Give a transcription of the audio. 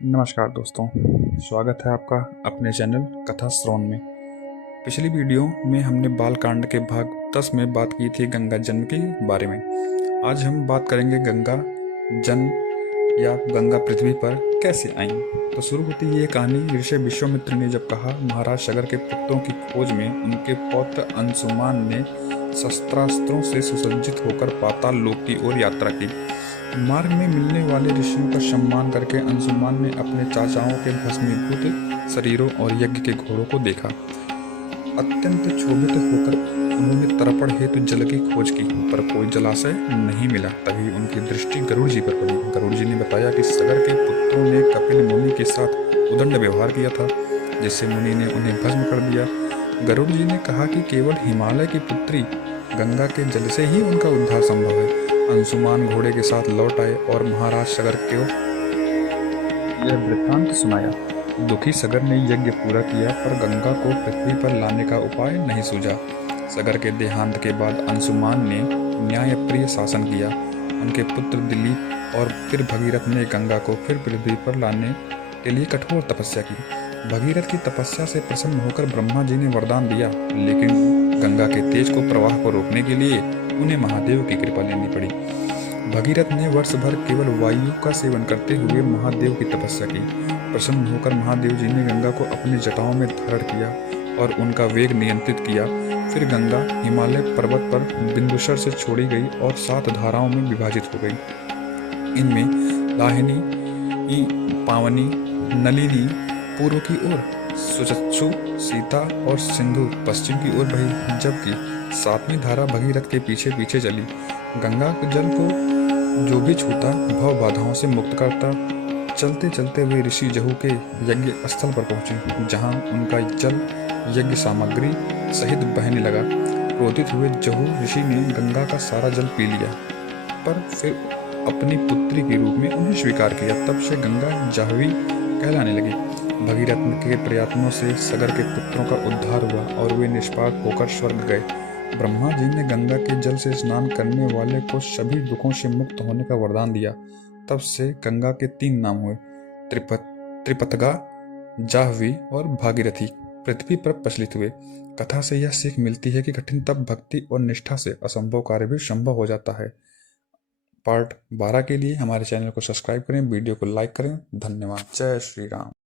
नमस्कार दोस्तों, स्वागत है आपका अपने चैनल कथा श्रवण में। पिछली वीडियो में हमने बालकांड के भाग 10 में बात की थी गंगा जन्म के बारे में। आज हम बात करेंगे गंगा जन्म या गंगा पृथ्वी पर कैसे आई। तो शुरू होती है ये कहानी ऋषि विश्वामित्र ने जब कहा महाराज सगर के पुत्रों की खोज में उनके पौत्र अंशुमान ने शस्त्रास्त्रों से सुसज्जित होकर पाताल लोक की ओर यात्रा की। मार्ग में मिलने वाले ऋषियों का सम्मान करके अंशुमान ने अपने चाचाओं के भस्मीभूत शरीरों और यज्ञ के घोड़ों को देखा। अत्यंत क्षोभित होकर उन्होंने तर्पण हेतु जल की खोज की, पर कोई जलाशय नहीं मिला। तभी उनकी दृष्टि गरुड़ जी पर पड़ी। गरुड़ जी ने बताया कि सगर के पुत्रों ने कपिल मुनि के साथ उदंड व्यवहार किया था, जिससे मुनि ने उन्हें भस्म कर दिया। गरुड़ जी ने कहा कि केवल हिमालय की पुत्री गंगा के जल से ही उनका उद्धार संभव है। अंशुमान घोड़े के साथ लौट आए और महाराज सगर को यह वृत्तांत सुनाया। दुखी सगर ने यज्ञ पूरा किया, पर गंगा को पृथ्वी पर लाने का उपाय नहीं सूझा। सगर के देहांत के बाद अंशुमान ने न्यायप्रिय शासन किया। उनके पुत्र दिलीप और फिर भगीरथ ने गंगा को फिर पृथ्वी पर लाने के लिए कठोर तपस्या की। भगीरथ की तपस्या से प्रसन्न होकर ब्रह्मा जी ने वरदान दिया, लेकिन गंगा के तेज को प्रवाह को रोकने के लिए उन्हें महादेव की कृपा लेनी पड़ी। भगीरथ ने वर्ष भर केवल वायु का सेवन करते हुए महादेव की तपस्या की। प्रसन्न होकर महादेव जी ने गंगा को अपनी जटाओं में धारण किया और उनका वेग नियंत्रित किया। फिर गंगा हिमालय पर्वत पर बिंदुसर से छोड़ी गई और 7 धाराओं में विभाजित हो गई। इनमें लाहिनी, पावनी, नलिनी पूर्व की ओर, सुचक्षु, सीता और सिंधु पश्चिम की ओर बही, जबकि 7वीं धारा भगीरथ के पीछे पीछे चली। गंगा के जल को जो भी छूता भव बाधाओं से मुक्त करता। चलते चलते वे ऋषि जहू के यज्ञ स्थल पर पहुंचे, जहां उनका जल यज्ञ सामग्री सहित बहने लगा। क्रोधित हुए जहू ऋषि ने गंगा का सारा जल पी लिया, पर फिर अपनी पुत्री के रूप में उन्हें स्वीकार किया। तब से गंगा जाह्नवी कहलाने लगी। भगीरथ के प्रयत्नों से सगर के पुत्रों का उद्धार हुआ और वे निष्पाप होकर स्वर्ग गए। ब्रह्मा जी ने गंगा के जल से स्नान करने वाले को सभी दुखों से मुक्त होने का वरदान दिया। तब से गंगा के 3 नाम हुए, त्रिपतगा, जाह्नवी और भागीरथी, पृथ्वी पर प्रचलित हुए। कथा से यह सीख मिलती है कि कठिन तप, भक्ति और निष्ठा से असंभव कार्य भी संभव हो जाता है। पार्ट 12 के लिए हमारे चैनल को सब्सक्राइब करें, वीडियो को लाइक करें। धन्यवाद। जय श्री राम।